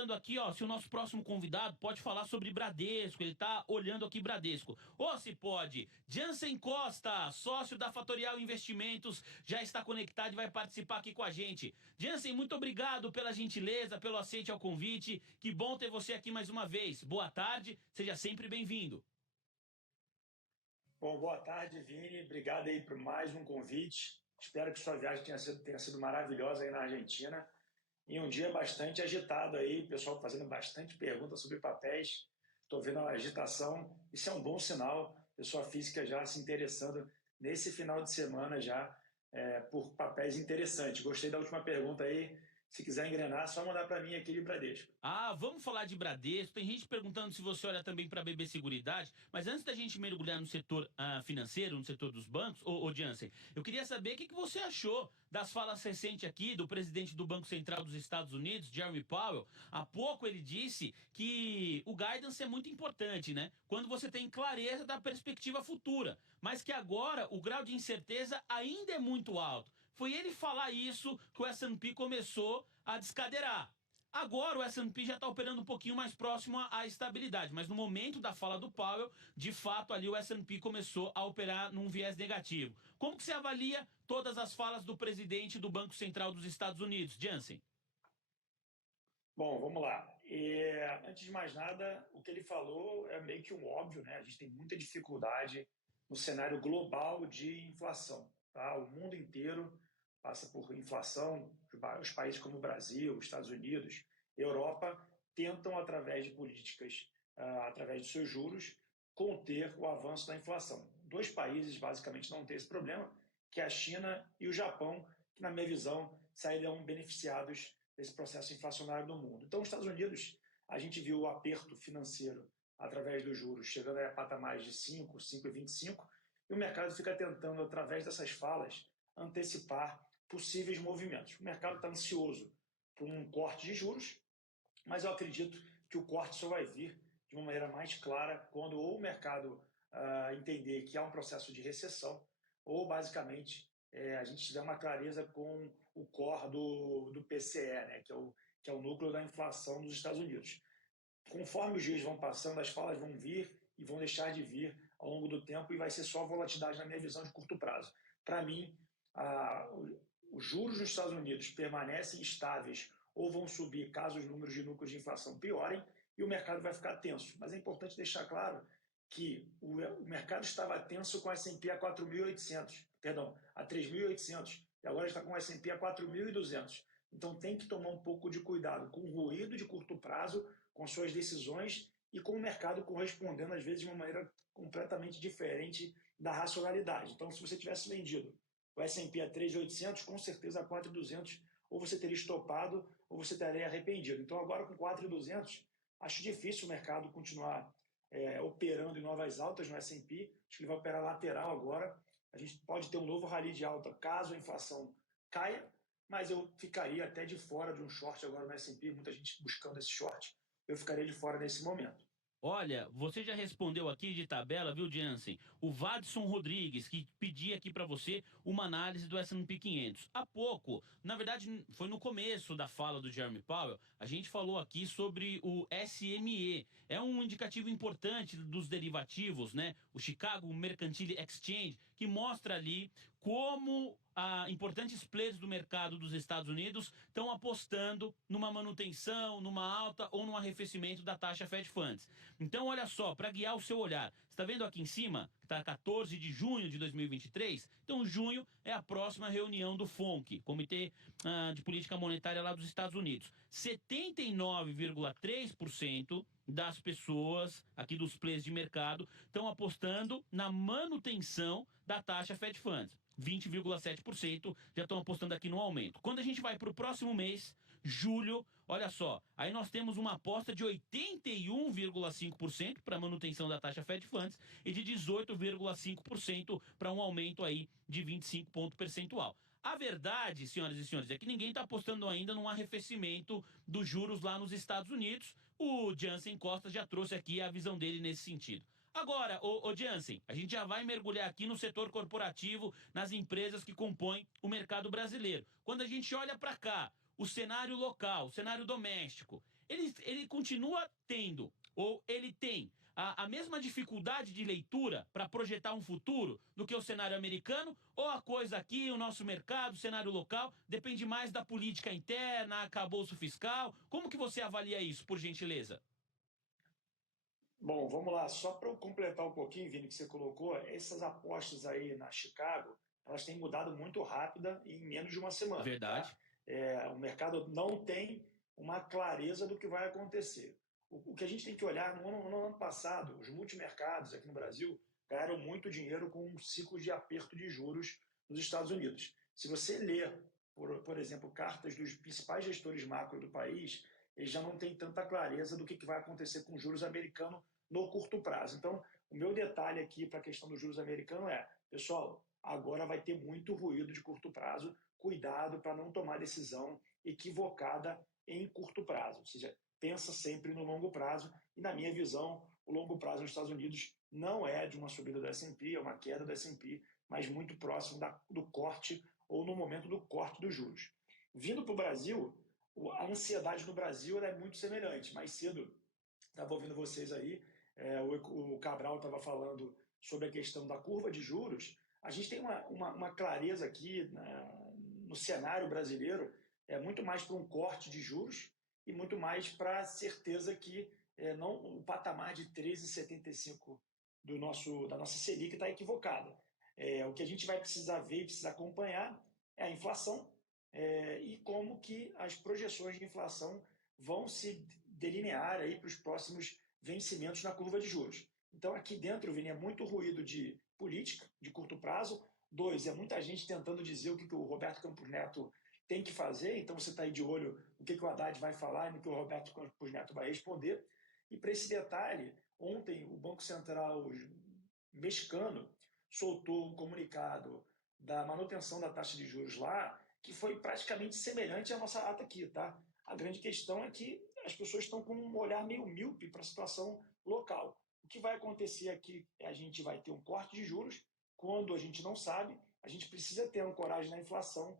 perguntando aqui, ó, se o nosso próximo convidado pode falar sobre Bradesco. Ele tá olhando aqui Bradesco. Ou se pode. Jansen Costa, sócio da Fatorial Investimentos, já está conectado e vai participar aqui com a gente. Jansen, muito obrigado pela gentileza, pelo aceite ao convite. Que bom ter você aqui mais uma vez. Boa tarde, seja sempre bem-vindo. Bom, boa tarde, Vini. Obrigado aí por mais um convite. Espero que sua viagem tenha sido maravilhosa aí na Argentina. E um dia bastante agitado aí, pessoal fazendo bastante perguntas sobre papéis. Estou vendo a agitação, isso é um bom sinal. Pessoa física já se interessando nesse final de semana já por papéis interessantes. Gostei da última pergunta aí. Se quiser engrenar, é só mandar para mim aqui de Bradesco. Ah, vamos falar de Bradesco. Tem gente perguntando se você olha também para a BB Seguridade, mas antes da gente mergulhar no setor financeiro, no setor dos bancos, ô Jansen, eu queria saber o que você achou das falas recentes aqui do presidente do Banco Central dos Estados Unidos, Jeremy Powell. Há pouco ele disse que o guidance é muito importante, né? Quando você tem clareza da perspectiva futura, mas que agora o grau de incerteza ainda é muito alto. Foi ele falar isso que o S&P começou a descadeirar. Agora o S&P já está operando um pouquinho mais próximo à estabilidade, mas no momento da fala do Powell, de fato ali o S&P começou a operar num viés negativo. Como que você avalia todas as falas do presidente do Banco Central dos Estados Unidos, Jansen? Bom, vamos lá. Antes de mais nada, o que ele falou é meio que um óbvio, né? A gente tem muita dificuldade no cenário global de inflação, tá? O mundo inteiro passa por inflação, os países como o Brasil, os Estados Unidos, Europa, tentam, através de políticas, através de seus juros, conter o avanço da inflação. Dois países, basicamente, não têm esse problema, que é a China e o Japão, que, na minha visão, sairão beneficiados desse processo inflacionário no mundo. Então, nos Estados Unidos, a gente viu o aperto financeiro através dos juros, chegando a patamares de 5, 5,25, e o mercado fica tentando, através dessas falas, antecipar possíveis movimentos. O mercado está ansioso por um corte de juros, mas eu acredito que o corte só vai vir de uma maneira mais clara quando ou o mercado entender que há um processo de recessão, ou basicamente a gente tiver uma clareza com o core do PCE, né, que é o núcleo da inflação dos Estados Unidos. Conforme os dias vão passando, as falas vão vir e vão deixar de vir ao longo do tempo e vai ser só volatilidade na minha visão de curto prazo. Para mim, os juros nos Estados Unidos permanecem estáveis ou vão subir caso os números de núcleos de inflação piorem e o mercado vai ficar tenso. Mas é importante deixar claro que o mercado estava tenso com a S&P a 4.800, perdão, a 3.800, e agora está com o S&P a 4.200. Então tem que tomar um pouco de cuidado com o ruído de curto prazo, com suas decisões e com o mercado correspondendo, às vezes, de uma maneira completamente diferente da racionalidade. Então, se você tivesse vendido o S&P a 3.800, com certeza a 4.200, ou você teria estopado ou você teria arrependido. Então, agora com 4.200, acho difícil o mercado continuar operando em novas altas no S&P. Acho que ele vai operar lateral agora. A gente pode ter um novo rally de alta caso a inflação caia, mas eu ficaria até de fora de um short agora no S&P, muita gente buscando esse short. Eu ficaria de fora nesse momento. Olha, você já respondeu aqui de tabela, viu, Jansen? O Vadson Rodrigues, que pedia aqui para você uma análise do S&P 500. Há pouco, na verdade, foi no começo da fala do Jeremy Powell, a gente falou aqui sobre o SME. É um indicativo importante dos derivativos, né? O Chicago Mercantile Exchange, que mostra ali como importantes players do mercado dos Estados Unidos estão apostando numa manutenção, numa alta ou num arrefecimento da taxa Fed Funds. Então, olha só, para guiar o seu olhar, está vendo aqui em cima, que está 14 de junho de 2023? Então, junho é a próxima reunião do FONC, Comitê de Política Monetária lá dos Estados Unidos. 79,3% das pessoas, aqui dos players de mercado, estão apostando na manutenção da taxa Fed Funds. 20,7% já estão apostando aqui no aumento. Quando a gente vai para o próximo mês, julho, olha só, aí nós temos uma aposta de 81,5% para manutenção da taxa Fed Funds e de 18,5% para um aumento aí de 25 ponto percentual. A verdade, senhoras e senhores, é que ninguém está apostando ainda num arrefecimento dos juros lá nos Estados Unidos. O Jansen Costa já trouxe aqui a visão dele nesse sentido. Agora, ô Jansen, a gente já vai mergulhar aqui no setor corporativo, nas empresas que compõem o mercado brasileiro. Quando a gente olha para cá, o cenário local, o cenário doméstico, ele continua tendo, ou ele tem, a mesma dificuldade de leitura para projetar um futuro do que o cenário americano, ou a coisa aqui, o nosso mercado, o cenário local, depende mais da política interna, acabouço fiscal? Como que você avalia isso, por gentileza? Bom, vamos lá. Só para eu completar um pouquinho, Vini, que você colocou, essas apostas aí na Chicago, elas têm mudado muito rápida em menos de uma semana, tá? Verdade. O mercado não tem uma clareza do que vai acontecer. O que a gente tem que olhar, no ano passado, os multimercados aqui no Brasil ganharam muito dinheiro com um ciclo de aperto de juros nos Estados Unidos. Se você ler, por exemplo, cartas dos principais gestores macro do país, eles já não têm tanta clareza do que vai acontecer com os juros americanos no curto prazo. Então, o meu detalhe aqui para a questão dos juros americanos é, pessoal, agora vai ter muito ruído de curto prazo, cuidado para não tomar decisão equivocada em curto prazo, ou seja, pensa sempre no longo prazo, e na minha visão, o longo prazo nos Estados Unidos não é de uma subida do S&P, é uma queda do S&P, mas muito próximo do corte ou no momento do corte dos juros. Vindo para o Brasil, a ansiedade no Brasil é muito semelhante. Mais cedo, estava ouvindo vocês aí, o Cabral estava falando sobre a questão da curva de juros. A gente tem uma clareza aqui no cenário brasileiro, muito mais para um corte de juros e muito mais para a certeza que não, o patamar de 13,75 da nossa Selic está equivocada. O que a gente vai precisar ver e precisar acompanhar é a inflação, e como que as projeções de inflação vão se delinear aí para os próximos vencimentos na curva de juros. Então, aqui dentro, Vini, é muito ruído de política, de curto prazo. Dois, é muita gente tentando dizer o que o Roberto Campos Neto tem que fazer, então você está aí de olho no que o Haddad vai falar e no que o Roberto Campos Neto vai responder. E para esse detalhe, ontem o Banco Central mexicano soltou um comunicado da manutenção da taxa de juros lá, que foi praticamente semelhante à nossa ata aqui, tá? A grande questão é que as pessoas estão com um olhar meio míope para a situação local. O que vai acontecer aqui é a gente vai ter um corte de juros, quando a gente não sabe, a gente precisa ter ancoragem na inflação,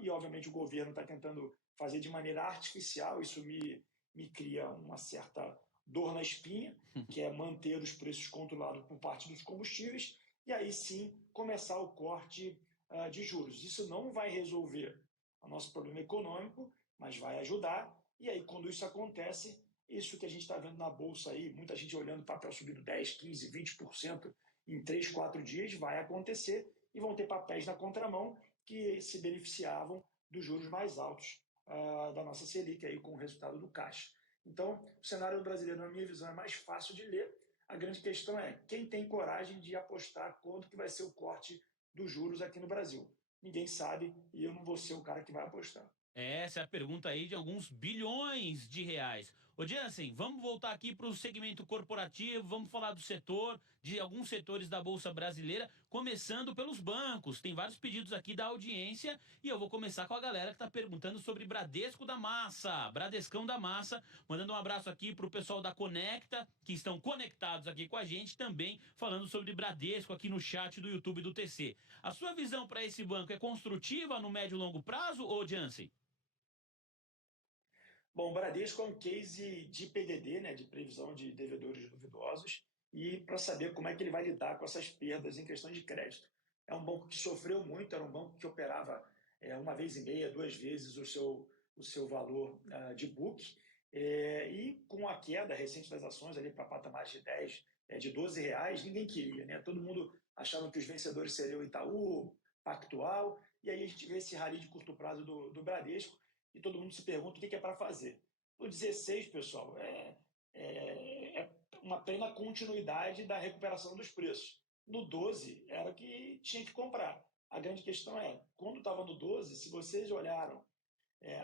e obviamente o governo está tentando fazer de maneira artificial, isso me cria uma certa dor na espinha, que é manter os preços controlados por parte dos combustíveis, e aí sim começar o corte de juros. Isso não vai resolver o nosso problema econômico, mas vai ajudar. E aí, quando isso acontece, isso que a gente está vendo na Bolsa aí, muita gente olhando o papel subindo 10, 15, 20% em 3, 4 dias, vai acontecer e vão ter papéis na contramão que se beneficiavam dos juros mais altos da nossa Selic, aí, com o resultado do caixa. Então, o cenário brasileiro, na minha visão, é mais fácil de ler. A grande questão é quem tem coragem de apostar quanto que vai ser o corte dos juros aqui no Brasil. Ninguém sabe e eu não vou ser o cara que vai apostar. Essa é a pergunta aí de alguns bilhões de reais. Ô Jansen, vamos voltar aqui para o segmento corporativo, vamos falar do setor, de alguns setores da Bolsa Brasileira, começando pelos bancos. Tem vários pedidos aqui da audiência e eu vou começar com a galera que está perguntando sobre Bradesco da Massa, Bradescão da Massa, mandando um abraço aqui para o pessoal da Conecta, que estão conectados aqui com a gente, também falando sobre Bradesco aqui no chat do YouTube do TC. A sua visão para esse banco é construtiva no médio e longo prazo, ô Jansen? Bom, o Bradesco é um case de PDD, né, de previsão de devedores duvidosos, e para saber como é que ele vai lidar com essas perdas em questão de crédito. É um banco que sofreu muito, era um banco que operava uma vez e meia, duas vezes o seu valor de book, e com a queda recente das ações ali para patamares de 10, de 12 reais, ninguém queria, né? Todo mundo achava que os vencedores seriam Itaú, Pactual, e aí a gente vê esse rally de curto prazo do Bradesco, e todo mundo se pergunta o que é para fazer. No 16, pessoal, é uma plena continuidade da recuperação dos preços. No 12, era o que tinha que comprar. A grande questão é, quando estava no 12, se vocês olharam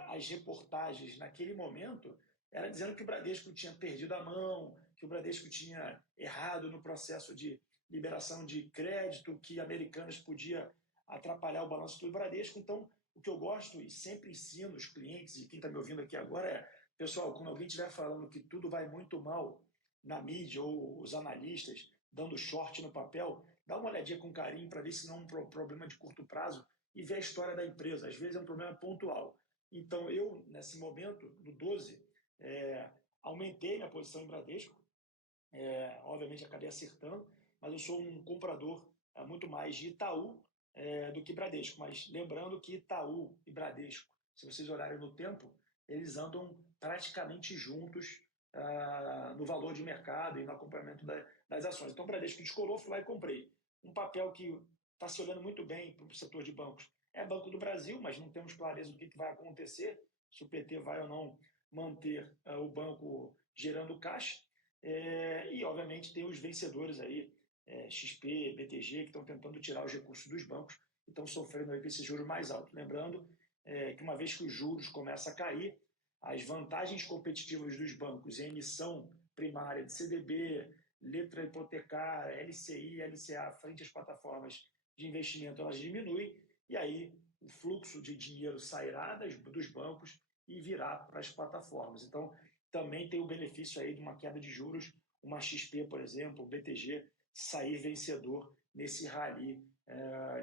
as reportagens naquele momento, era dizendo que o Bradesco tinha perdido a mão, que o Bradesco tinha errado no processo de liberação de crédito, que Americanas podia atrapalhar o balanço do Bradesco. Então, o que eu gosto e sempre ensino os clientes, e quem está me ouvindo aqui agora é, pessoal, quando alguém estiver falando que tudo vai muito mal na mídia ou os analistas dando short no papel, dá uma olhadinha com carinho para ver se não é um problema de curto prazo e ver a história da empresa. Às vezes é um problema pontual. Então, eu, nesse momento, no 12, aumentei minha posição em Bradesco, obviamente acabei acertando, mas eu sou um comprador muito mais de Itaú do que Bradesco. Mas lembrando que Itaú e Bradesco, se vocês olharem no tempo, eles andam praticamente juntos no valor de mercado e no acompanhamento das ações. Então, o Bradesco descolou, fui lá e comprei. Um papel que está se olhando muito bem para o setor de bancos é Banco do Brasil, mas não temos clareza do que vai acontecer, se o PT vai ou não manter o banco gerando caixa. E, obviamente, tem os vencedores aí, XP, BTG, que estão tentando tirar os recursos dos bancos e estão sofrendo aí com esses juros mais altos. Lembrando que uma vez que os juros começam a cair, as vantagens competitivas dos bancos em emissão primária de CDB, letra hipotecária, LCI, LCA, frente às plataformas de investimento, elas diminuem, e aí o fluxo de dinheiro sairá dos bancos e virá para as plataformas. Então, também tem o benefício aí de uma queda de juros, uma XP, por exemplo, o BTG, sair vencedor nesse rally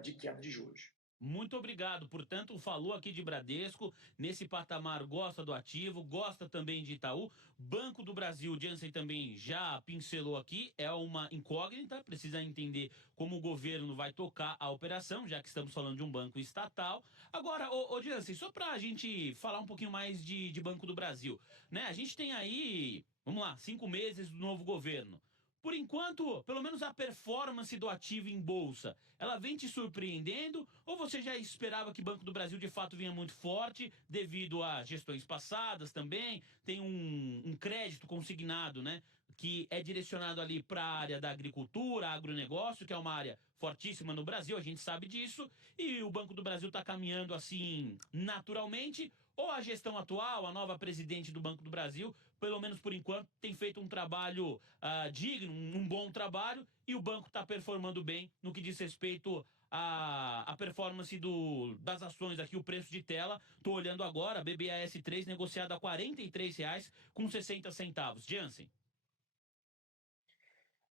de queda de juros. Muito obrigado. Portanto, falou aqui de Bradesco, nesse patamar gosta do ativo, gosta também de Itaú. Banco do Brasil, o Jansen também já pincelou aqui, é uma incógnita, precisa entender como o governo vai tocar a operação, já que estamos falando de um banco estatal. Agora, ô Jansen, só para a gente falar um pouquinho mais de Banco do Brasil, né? A gente tem aí, vamos lá, 5 meses do novo governo. Por enquanto, pelo menos a performance do ativo em bolsa, ela vem te surpreendendo ou você já esperava que Banco do Brasil de fato vinha muito forte devido a gestões passadas também? Tem um crédito consignado, né? Que é direcionado ali para a área da agricultura, agronegócio, que é uma área fortíssima no Brasil, a gente sabe disso, e o Banco do Brasil está caminhando assim naturalmente, ou a gestão atual, a nova presidente do Banco do Brasil, pelo menos por enquanto, tem feito um trabalho digno, um bom trabalho, e o banco está performando bem no que diz respeito à performance das ações aqui, o preço de tela. Estou olhando agora, BBAS3 negociado a R$ 43,60. Jansen.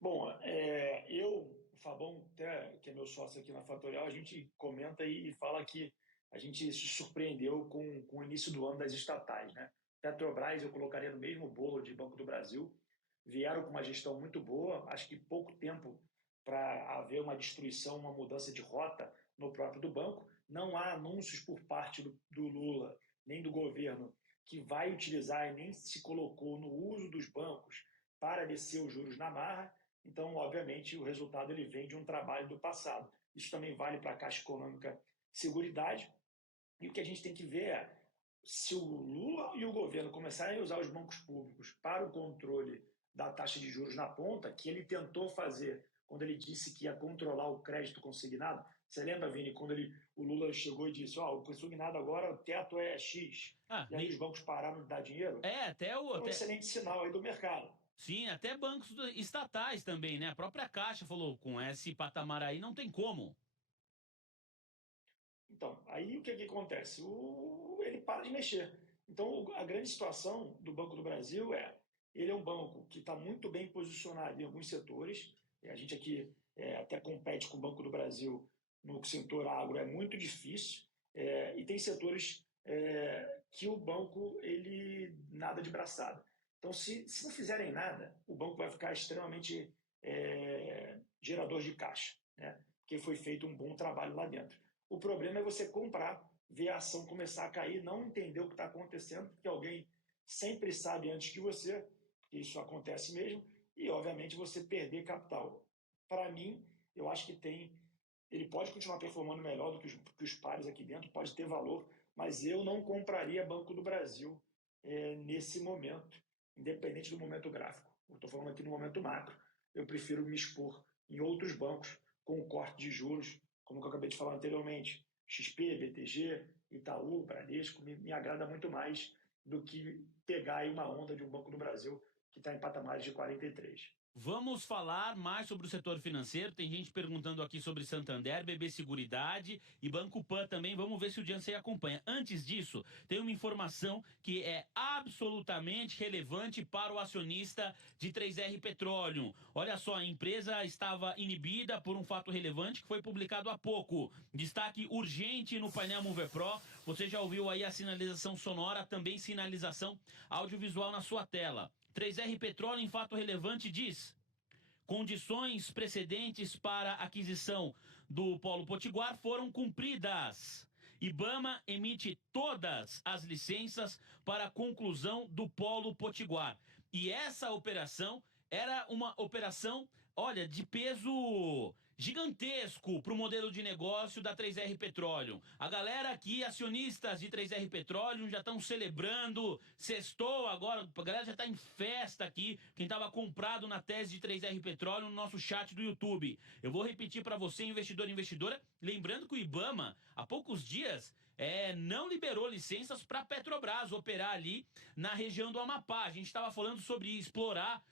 Bom, o Fabão, até, que é meu sócio aqui na Fatorial, a gente comenta e fala que a gente se surpreendeu com o início do ano das estatais, né? Petrobras eu colocaria no mesmo bolo de Banco do Brasil, vieram com uma gestão muito boa, acho que pouco tempo para haver uma destruição, uma mudança de rota no próprio do banco. Não há anúncios por parte do Lula, nem do governo, que vai utilizar e nem se colocou no uso dos bancos para descer os juros na marra. Então, obviamente, o resultado ele vem de um trabalho do passado. Isso também vale para a Caixa Econômica Seguridade. E o que a gente tem que ver é se o Lula e o governo começarem a usar os bancos públicos para o controle da taxa de juros na ponta, que ele tentou fazer quando ele disse que ia controlar o crédito consignado. Você lembra, Vini, quando o Lula chegou e disse: o consignado agora, o teto é X, e aí os bancos pararam de dar dinheiro? Foi um excelente sinal aí do mercado. Sim, até bancos estatais também, né? A própria Caixa falou, com esse patamar aí não tem como. Então, aí o que acontece? Ele para de mexer. Então, a grande situação do Banco do Brasil ele é um banco que está muito bem posicionado em alguns setores. A gente aqui até compete com o Banco do Brasil no setor agro, é muito difícil. E tem setores que o banco ele nada de braçada. Então, se não fizerem nada, o banco vai ficar extremamente gerador de caixa, né? Porque foi feito um bom trabalho lá dentro. O problema é você comprar, ver a ação começar a cair, não entender o que está acontecendo, porque alguém sempre sabe antes que você, que isso acontece mesmo, e obviamente você perder capital. Para mim, eu acho que ele pode continuar performando melhor do que os pares aqui dentro, pode ter valor, mas eu não compraria Banco do Brasil nesse momento, independente do momento gráfico. Eu estou falando aqui no momento macro, eu prefiro me expor em outros bancos com o corte de juros, como eu acabei de falar anteriormente, XP, BTG, Itaú, Bradesco, me agrada muito mais do que pegar aí uma onda de um Banco do Brasil que está em patamares de 43. Vamos falar mais sobre o setor financeiro. Tem gente perguntando aqui sobre Santander, BB Seguridade e Banco Pan também. Vamos ver se o Jansen acompanha. Antes disso, tem uma informação que é absolutamente relevante para o acionista de 3R Petroleum. Olha só, a empresa estava inibida por um fato relevante que foi publicado há pouco. Destaque urgente no painel Mover Pro. Você já ouviu aí a sinalização sonora, também sinalização audiovisual na sua tela. 3R Petróleo, em fato relevante, diz: condições precedentes para aquisição do Polo Potiguar foram cumpridas. IBAMA emite todas as licenças para a conclusão do Polo Potiguar. E essa operação era uma operação, olha, de peso gigantesco para o modelo de negócio da 3R Petroleum. A galera aqui, acionistas de 3R Petroleum, já estão celebrando, sextou agora, a galera já está em festa aqui, quem estava comprado na tese de 3R Petroleum no nosso chat do YouTube. Eu vou repetir para você, investidor e investidora, lembrando que o IBAMA, há poucos dias, não liberou licenças para a Petrobras operar ali na região do Amapá. A gente estava falando sobre explorar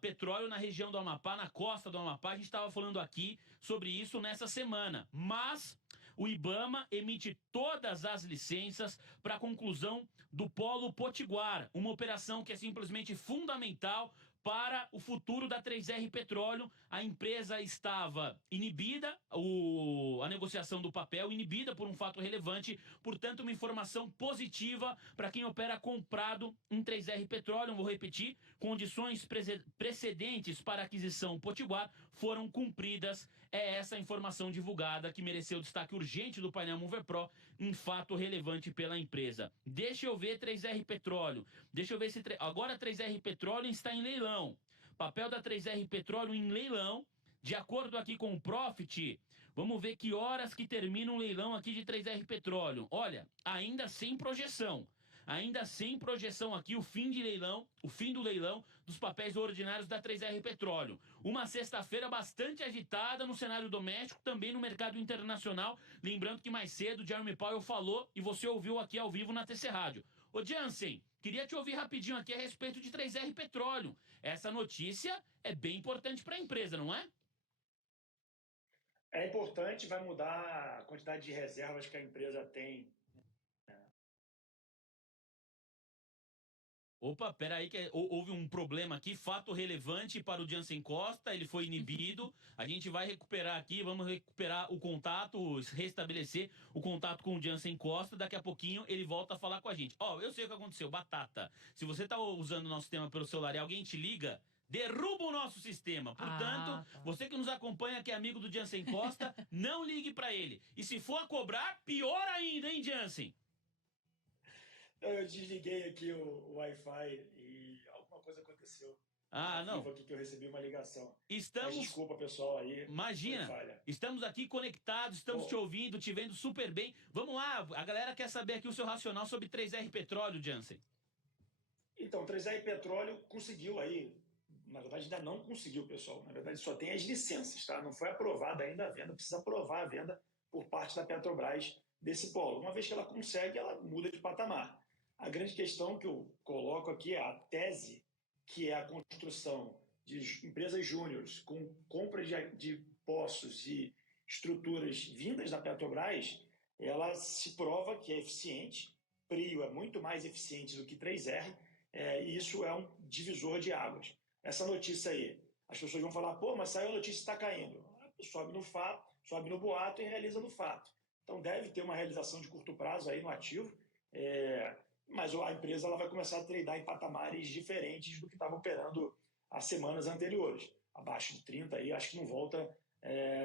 petróleo na região do Amapá, na costa do Amapá. A gente estava falando aqui sobre isso nessa semana. Mas o IBAMA emite todas as licenças para a conclusão do Polo Potiguar, uma operação que é simplesmente fundamental para o futuro da 3R Petróleo. A empresa estava inibida, a negociação do papel inibida por um fato relevante, portanto uma informação positiva para quem opera comprado em 3R Petróleo. Vou repetir, condições precedentes para a aquisição Potiguar foram cumpridas. É essa informação divulgada que mereceu destaque urgente do painel Mover Pro, um fato relevante pela empresa. Deixa eu ver 3R Petróleo. Deixa eu ver se... Agora a 3R Petróleo está em leilão. Papel da 3R Petróleo em leilão. De acordo aqui com o Profit, vamos ver que horas que termina um leilão aqui de 3R Petróleo. Olha, ainda sem projeção. Ainda sem projeção aqui, o fim do leilão dos papéis ordinários da 3R Petróleo. Uma sexta-feira bastante agitada no cenário doméstico, também no mercado internacional. Lembrando que mais cedo o Jeremy Powell falou e você ouviu aqui ao vivo na TC Rádio. Ô Jansen, queria te ouvir rapidinho aqui a respeito de 3R Petróleo. Essa notícia é bem importante para a empresa, não é? É importante, vai mudar a quantidade de reservas que a empresa tem. Opa, peraí que houve um problema aqui, fato relevante para o Jansen Costa, ele foi inibido, a gente vai recuperar aqui, vamos recuperar o contato, restabelecer o contato com o Jansen Costa, daqui a pouquinho ele volta a falar com a gente. Eu sei o que aconteceu, batata, se você está usando o nosso sistema pelo celular e alguém te liga, derruba o nosso sistema. Portanto, você que nos acompanha, que é amigo do Jansen Costa, não ligue para ele. E se for a cobrar, pior ainda, hein, Jansen? Eu desliguei aqui o Wi-Fi e alguma coisa aconteceu. Não. Aqui que eu recebi uma ligação. Mas desculpa, pessoal, aí. Imagina, estamos aqui conectados, estamos te ouvindo, te vendo super bem. Vamos lá, a galera quer saber aqui o seu racional sobre 3R Petróleo, Jansen. Então, 3R Petróleo conseguiu aí, na verdade ainda não conseguiu, pessoal. Na verdade só tem as licenças, tá? Não foi aprovada ainda a venda, precisa aprovar a venda por parte da Petrobras desse polo. Uma vez que ela consegue, ela muda de patamar. A grande questão que eu coloco aqui é a tese, que é a construção de empresas júniores com compra de poços e estruturas vindas da Petrobras, ela se prova que é eficiente. Prio é muito mais eficiente do que 3R, e isso é um divisor de águas. Essa notícia aí, as pessoas vão falar, mas saiu a notícia, está caindo. Sobe no fato, sobe no boato e realiza no fato. Então deve ter uma realização de curto prazo aí no ativo, mas a empresa ela vai começar a tradear em patamares diferentes do que estava operando as semanas anteriores. Abaixo de 30, aí, acho que não volta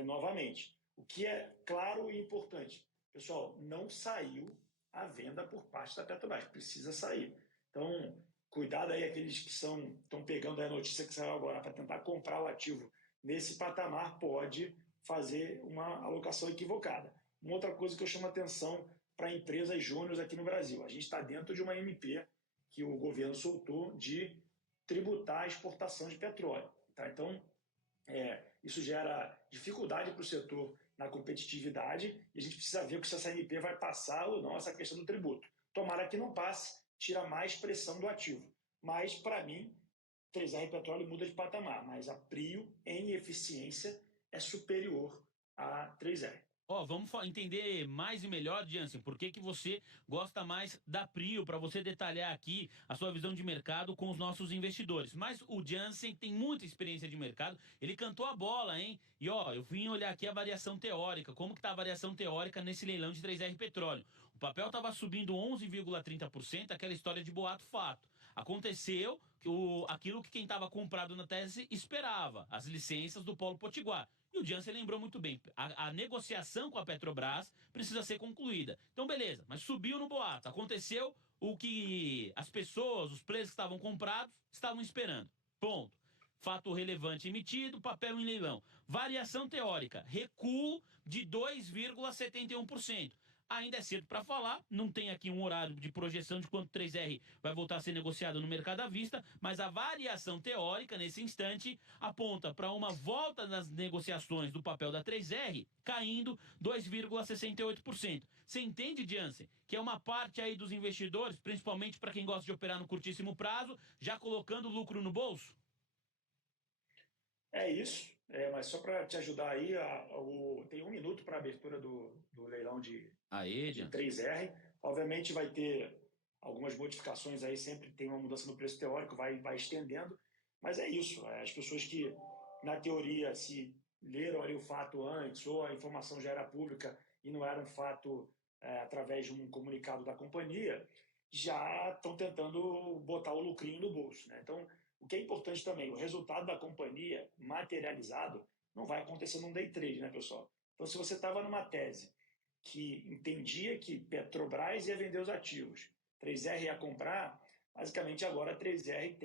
novamente. O que é claro e importante, pessoal, não saiu a venda por parte da Petrobras, precisa sair. Então, cuidado aí aqueles que estão pegando a notícia que saiu agora para tentar comprar o ativo nesse patamar, pode fazer uma alocação equivocada. Uma outra coisa que eu chamo a atenção para empresas júniores aqui no Brasil. A gente está dentro de uma MP que o governo soltou de tributar a exportação de petróleo. Tá? Então, isso gera dificuldade para o setor na competitividade e a gente precisa ver se essa MP vai passar ou não essa questão do tributo. Tomara que não passe, tira mais pressão do ativo. Mas, para mim, 3R Petróleo muda de patamar, mas a Prio, em eficiência, é superior a 3R. Vamos entender mais e melhor, Jansen, por que você gosta mais da Prio, para você detalhar aqui a sua visão de mercado com os nossos investidores. Mas o Jansen tem muita experiência de mercado, ele cantou a bola, hein? E eu vim olhar aqui a variação teórica, como que tá a variação teórica nesse leilão de 3R Petróleo. O papel estava subindo 11,30%, aquela história de boato fato. Aconteceu aquilo que quem estava comprado na tese esperava, as licenças do Polo Potiguar. E o Jansen lembrou muito bem, a negociação com a Petrobras precisa ser concluída. Então, beleza, mas subiu no boato. Aconteceu o que as pessoas, os players que estavam comprados, estavam esperando. Ponto. Fato relevante emitido, papel em leilão. Variação teórica, recuo de 2,71%. Ainda é cedo para falar, não tem aqui um horário de projeção de quanto 3R vai voltar a ser negociado no mercado à vista, mas a variação teórica nesse instante aponta para uma volta nas negociações do papel da 3R caindo 2,68%. Você entende, Jansen, que é uma parte aí dos investidores, principalmente para quem gosta de operar no curtíssimo prazo, já colocando lucro no bolso? É isso, mas só para te ajudar aí, tem 1 minuto para a abertura do leilão Aê, de Jansen. 3R. Obviamente vai ter algumas modificações aí, sempre tem uma mudança no preço teórico, vai estendendo, mas é isso. As pessoas que, na teoria, se leram ali o fato antes, ou a informação já era pública e não era um fato através de um comunicado da companhia, já estão tentando botar o lucrinho no bolso, né? Então, o que é importante também, o resultado da companhia materializado não vai acontecer num day trade, né, pessoal? Então, se você estava numa tese que entendia que Petrobras ia vender os ativos, 3R ia comprar, basicamente agora a 3R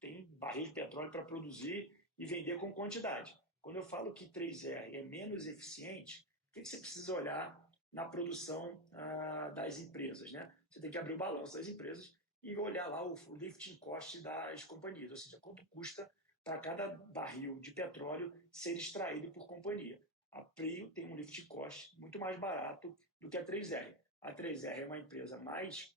tem barril de petróleo para produzir e vender com quantidade. Quando eu falo que 3R é menos eficiente, o que você precisa olhar na produção das empresas, né? Você tem que abrir o balanço das empresas e olhar lá o lifting cost das companhias, ou seja, quanto custa para cada barril de petróleo ser extraído por companhia. A Prio tem um lift cost muito mais barato do que a 3R. A 3R é uma empresa mais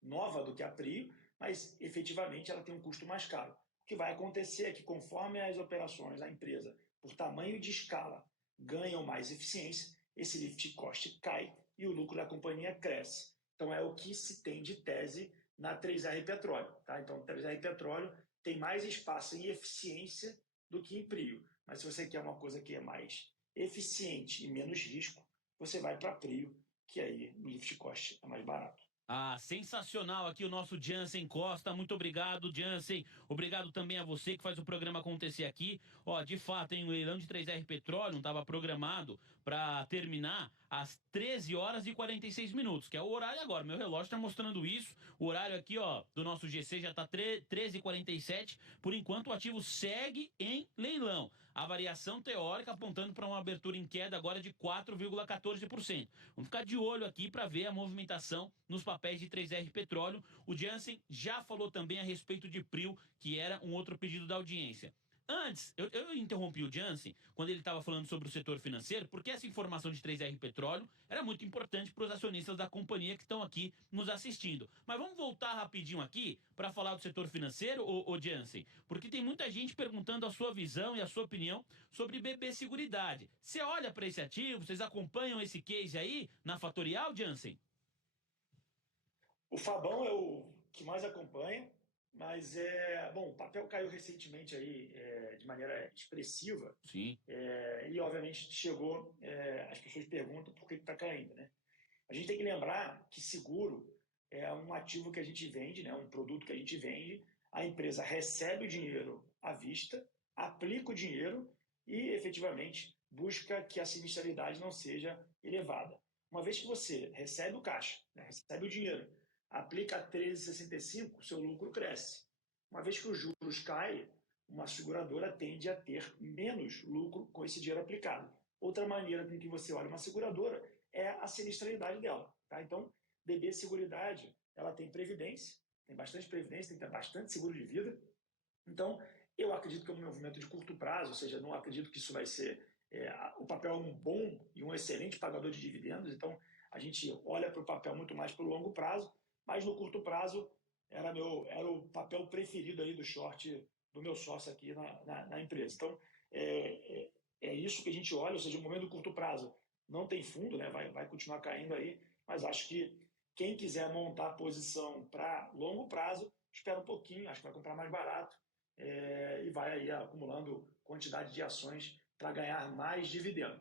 nova do que a Prio, mas efetivamente ela tem um custo mais caro. O que vai acontecer é que conforme as operações da empresa, por tamanho de escala, ganham mais eficiência, esse lift cost cai e o lucro da companhia cresce. Então é o que se tem de tese na 3R Petróleo. Tá? Então, 3R Petróleo tem mais espaço em eficiência do que em Prio. Mas se você quer uma coisa que é mais eficiente e menos risco, você vai para Prio, que aí o lift cost é mais barato. Ah, sensacional aqui o nosso Jansen Costa. Muito obrigado, Jansen. Obrigado também a você que faz o programa acontecer aqui. Ó, de fato, hein, o leilão de 3R Petróleo estava programado para terminar às 13 horas e 46 minutos, que é o horário agora. Meu relógio está mostrando isso. O horário aqui, ó, do nosso GC já está 13h47. Por enquanto, o ativo segue em leilão. A variação teórica apontando para uma abertura em queda agora de 4,14%. Vamos ficar de olho aqui para ver a movimentação nos papéis de 3R Petróleo. O Jansen já falou também a respeito de Prio, que era um outro pedido da audiência. Antes, eu interrompi o Jansen quando ele estava falando sobre o setor financeiro, porque essa informação de 3R Petróleo era muito importante para os acionistas da companhia que estão aqui nos assistindo. Mas vamos voltar rapidinho aqui para falar do setor financeiro, ô Jansen, porque tem muita gente perguntando a sua visão e a sua opinião sobre BB Seguridade. Você olha para esse ativo, vocês acompanham esse case aí na Fatorial, Jansen? O Fabão é o que mais acompanha, mas bom, o papel caiu recentemente aí de maneira expressiva Sim. e obviamente chegou, as pessoas perguntam por que está caindo, né? A gente tem que lembrar que seguro é um ativo que a gente vende, né? Um produto que a gente vende, a empresa recebe o dinheiro à vista, aplica o dinheiro e efetivamente busca que a sinistralidade não seja elevada. Uma vez que você recebe o caixa, né? Recebe o dinheiro, aplica a 13,65, seu lucro cresce. Uma vez que os juros caem, uma seguradora tende a ter menos lucro com esse dinheiro aplicado. Outra maneira com que você olha uma seguradora é a sinistralidade dela. Tá? Então, BB Seguridade, ela tem previdência, tem bastante previdência, tem que ter bastante seguro de vida. Então, eu acredito que é um movimento de curto prazo, ou seja, não acredito que isso vai ser... o papel é um bom e um excelente pagador de dividendos, então a gente olha para o papel muito mais pelo longo prazo, mas no curto prazo era o papel preferido aí do short do meu sócio aqui na empresa. Então, é isso que a gente olha, ou seja, no momento do curto prazo não tem fundo, né? Vai continuar caindo aí, mas acho que quem quiser montar posição para longo prazo, espera um pouquinho, acho que vai comprar mais barato e vai aí acumulando quantidade de ações para ganhar mais dividendo.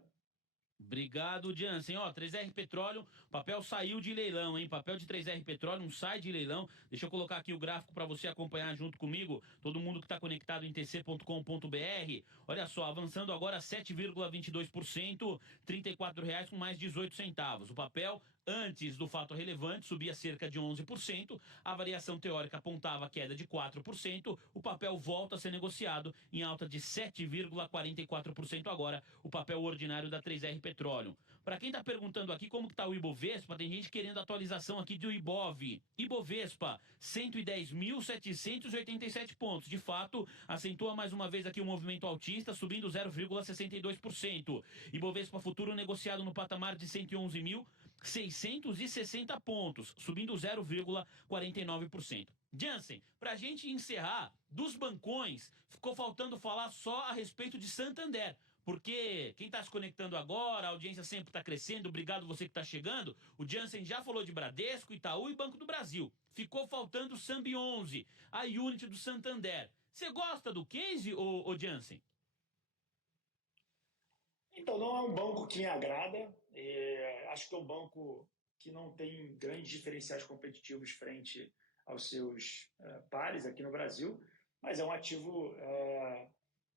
Obrigado, Jansen. Ó, 3R Petróleo, papel saiu de leilão, hein? Papel de 3R Petróleo não sai de leilão. Deixa eu colocar aqui o gráfico para você acompanhar junto comigo. Todo mundo que está conectado em tc.com.br. Olha só, avançando agora 7,22%, R$ 34,00 com mais 18 centavos. O papel, antes do fato relevante, subia cerca de 11%. A variação teórica apontava queda de 4%. O papel volta a ser negociado em alta de 7,44% agora. O papel ordinário da 3R Petróleo. Para quem está perguntando aqui como que tá o Ibovespa, tem gente querendo atualização aqui do Ibov. Ibovespa, 110.787 pontos. De fato, acentua mais uma vez aqui o movimento altista, subindo 0,62%. Ibovespa futuro negociado no patamar de 111.660 pontos, subindo 0,49%. Jansen, para a gente encerrar, dos bancões, ficou faltando falar só a respeito de Santander. Porque quem está se conectando agora, a audiência sempre está crescendo, obrigado você que está chegando. O Jansen já falou de Bradesco, Itaú e Banco do Brasil. Ficou faltando o Sambi 11, a Unity do Santander. Você gosta do case, ô Jansen? Então, não é um banco que me agrada. Acho que é um banco que não tem grandes diferenciais competitivos frente aos seus pares aqui no Brasil, mas é um ativo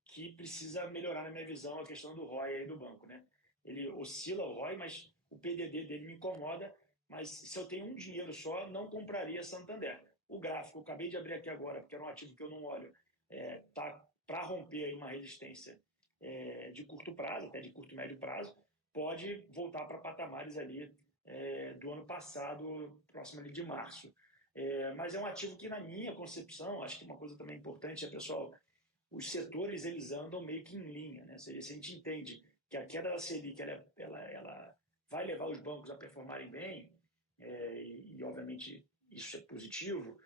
que precisa melhorar, na minha visão, a questão do ROI aí do banco, né? Ele oscila o ROI, mas o PDD dele me incomoda, mas se eu tenho um dinheiro só, não compraria Santander. O gráfico, eu acabei de abrir aqui agora, porque era um ativo que eu não olho, tá para romper aí uma resistência de curto prazo, até de curto e médio prazo, pode voltar para patamares ali do ano passado, próximo ali de março. Mas é um ativo que, na minha concepção, acho que uma coisa também importante é, pessoal, os setores eles andam meio que em linha, né? Se a gente entende que a queda da Selic ela vai levar os bancos a performarem bem, e obviamente isso é positivo,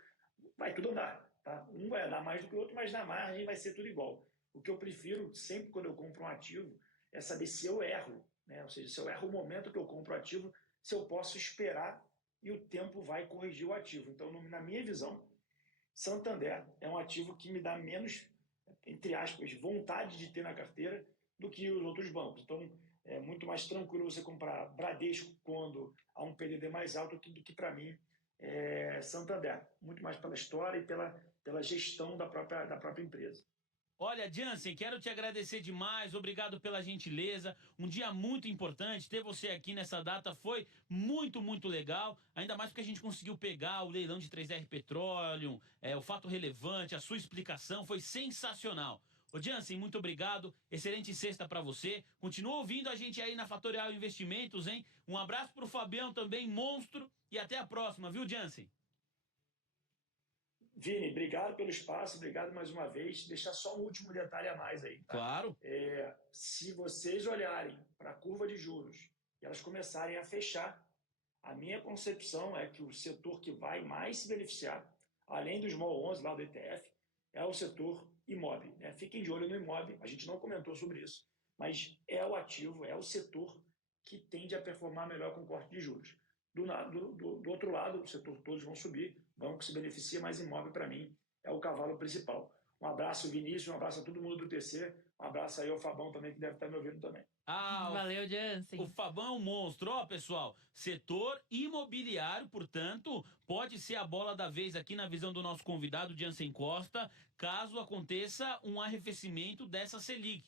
vai tudo andar, tá? Um vai andar mais do que o outro, mas na margem vai ser tudo igual. O que eu prefiro sempre quando eu compro um ativo é saber se eu erro, né? Ou seja, se eu erro o momento que eu compro o ativo, se eu posso esperar e o tempo vai corrigir o ativo. Então, na minha visão, Santander é um ativo que me dá menos, entre aspas, vontade de ter na carteira do que os outros bancos. Então, é muito mais tranquilo você comprar Bradesco quando há um PDD mais alto do que para mim, Santander. Muito mais pela história e pela gestão da própria empresa. Olha, Jansen, quero te agradecer demais, obrigado pela gentileza. Um dia muito importante, ter você aqui nessa data foi muito, muito legal. Ainda mais porque a gente conseguiu pegar o leilão de 3R Petroleum, o fato relevante, a sua explicação foi sensacional. Ô Jansen, muito obrigado, excelente sexta para você. Continua ouvindo a gente aí na Fatorial Investimentos, hein? Um abraço pro Fabião também, monstro, e até a próxima, viu, Jansen? Vini, obrigado pelo espaço, obrigado mais uma vez. Deixar só um último detalhe a mais aí. Tá? Claro. Se vocês olharem para a curva de juros e elas começarem a fechar, a minha concepção é que o setor que vai mais se beneficiar, além do Small 11 lá do ETF, é o setor imóvel. Né? Fiquem de olho no imóvel, a gente não comentou sobre isso, mas é o ativo, é o setor que tende a performar melhor com o corte de juros. Do outro lado, o setor todos vão subir, banco se beneficia, mas imóvel, para mim, é o cavalo principal. Um abraço, Vinícius, um abraço a todo mundo do TC, um abraço aí ao Fabão também, que deve estar me ouvindo também. Valeu, Jansen. O Fabão é um monstro. Ó, pessoal, setor imobiliário, portanto, pode ser a bola da vez aqui na visão do nosso convidado, Jansen Costa, caso aconteça um arrefecimento dessa Selic.